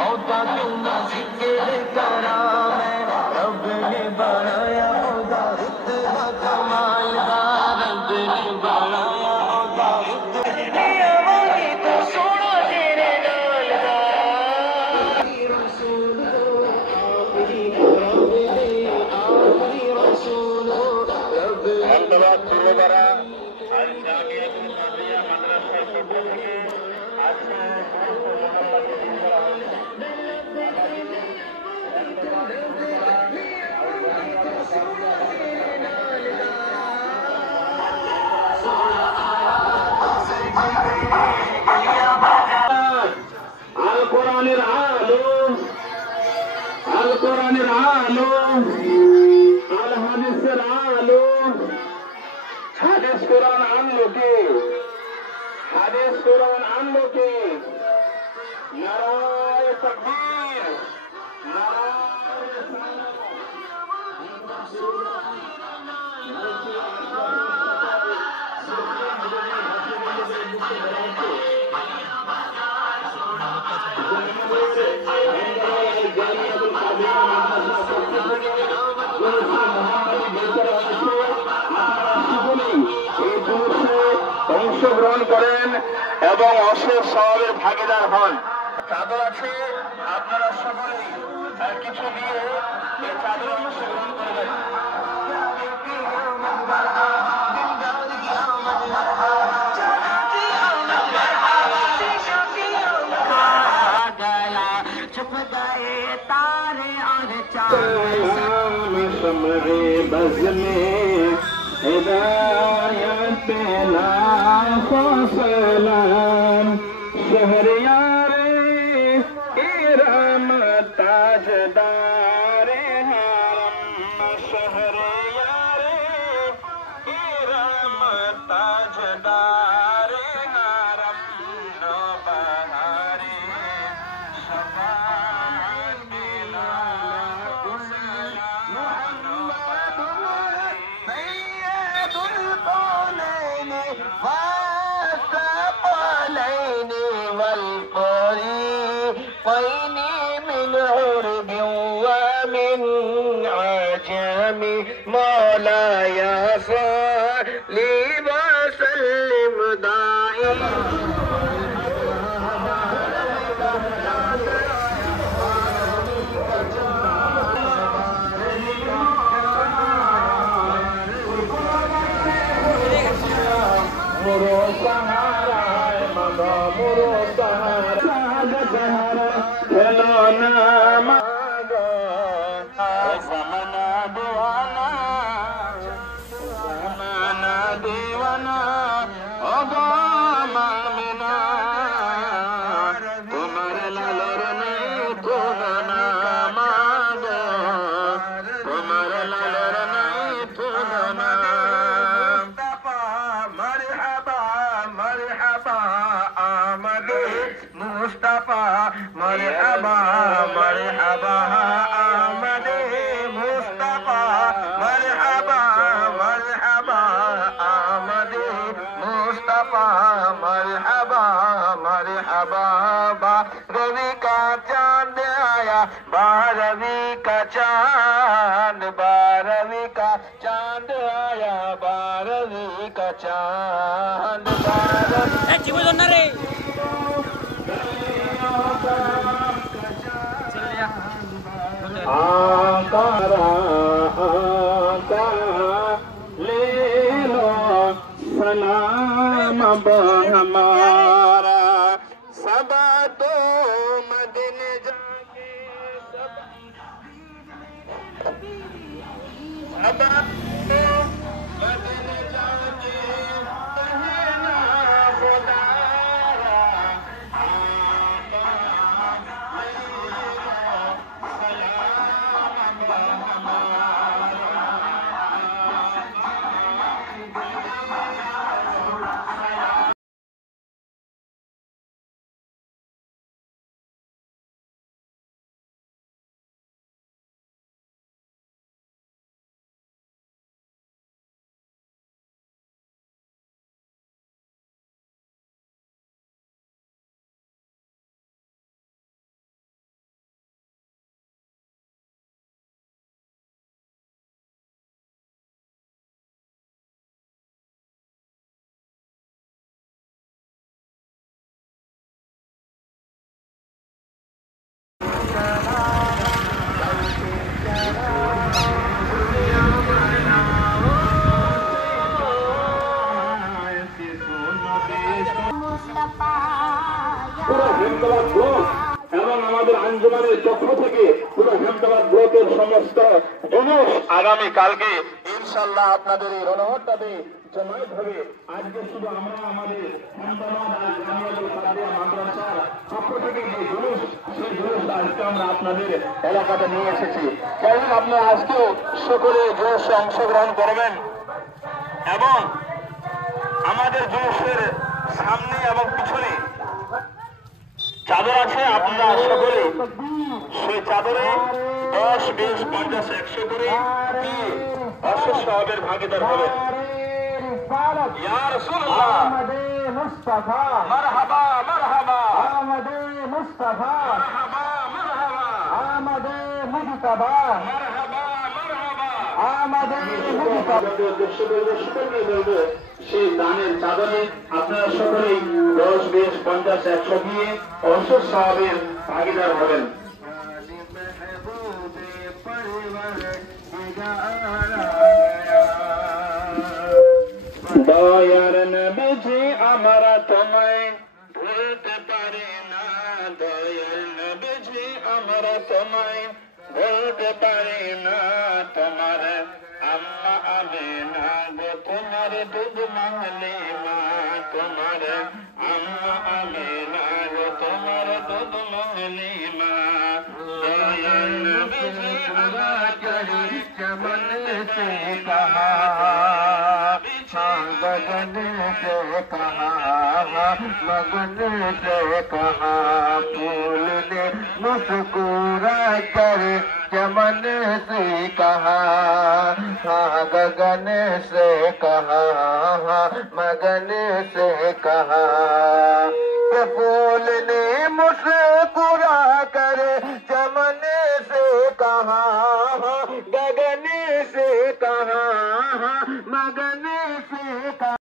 होता तुम जिक्र करा मैं रब ने बनाया होता इतना कमाल का रब ने बनाया होता इतनी आवाज़ तो सुनो तेरे नाल का रसूल हो आखिरी रब ने आखिरी रसूल हो रब धन्यवाद शुक्रवारा आज জামিয়াতুল কাদরিয়া মাদ্রাসার পক্ষ থেকে আজকে মোহাম্মদ দিন করা হয়েছে আল কোরআনের আলো আল কোরআনের আলো আল হাদিসের আলো হাদিস কোরআন আনলো কে হাদিস কোরআন আনলো কে নারায়ে তাকবীর নারায়ে অংশগ্রহণ করেন এবং অশেষ সওয়াবের ভাগীদার হন। চাদর আছে, আপনারা সকলেই কিছু দিয়ে এই চাদরে অংশগ্রহণ করবেন। समरे बज़ में हिदायत पे लाखों सलाम शहरियारे इरम ताजदारे हरम शहरियारे इरम ताजदारे हरम नौबहारे مولاي صل وسلم دائما मुरो सहारा मगा मुरो सहारा हेलो नाम ज़माना दीवाना ओ मामिना तुम्हारे लालर नहीं तुलना मांगो तुम्हारे लालर नहीं तुलना मरहबा मरहबा आमद मुस्तफा मरहबा मरहबा आमद मुस्तफा मरहबा मरहबा आमद मुस्तफा मरहबा मरहबा रवि का चांद आया बारहवीं का चांद बारहवीं का चांद आया बारहवीं का चांद आकारा आका ले लो सलाम हमारा सबा तो मदीने जाके सबा আঞ্জুমানের পক্ষ থেকে পুরো হেমদাবাদ ব্লকের সমস্ত জুলুস আগামী কালকে ইনশাল্লাহ আপনাদের এই রণহট্টাতে জমায়েত হবে। আজকে শুধু আমরা আমাদের হেমদাবাদ আর জামিয়াতুল কাদেরিয়া মাদ্রাসার পক্ষ থেকে যে জুলুস, সেই জুলুস আজকে আমরা আপনাদের এলাকাতে নিয়ে এসেছি। যাই হোক, আপনারা আজকেও সকলে জোশে অংশগ্রহণ করবেন এবং আমাদের জুলুসের সামনে এবং পিছনে চাদর আছে, আপনারা সকলে সেই চাদরে 10, 20, 50, 100 করে দিয়ে অশেষ সওয়াবের ভাগীদার হবেন। ইয়া রাসূলুল্লাহ, মুস্তাফা মারহাবা মারহাবা, আমদে মুস্তাফা মারহাবা মারহাবা, আমদে মুজতবা মারহাবা মারহাবা, আমদে মুজতবা। সকলকে বলবো সেই দানের চাদরে আপনারা সকলেই 10, 20, 50, 100 দিয়ে অশেষ সওয়াবের ভাগীদার হবেন। দয়ার নবীজি আমরা তোমায় ভুলতে পারি না, দয়ার নবীজি আমরা তোমায় ভুলতে পারি না। তোমার আম্মা আমিনা গো তোমার দুধ মাংলি মা, তোমার আম্মা আমিনা গো তোমার দুধ মাংলি মা। দয়ার নবীজি আমরা তোমায় চমন से कहा, गगन से कहा, मगन से कहा, फूल ने मुस्कुरा कर चमन से कहा, गगन से कहा, मगन से कहा, फूल ने मुस्कुरा कर चमन से कहा, गगन से कहा, मगन से कहा।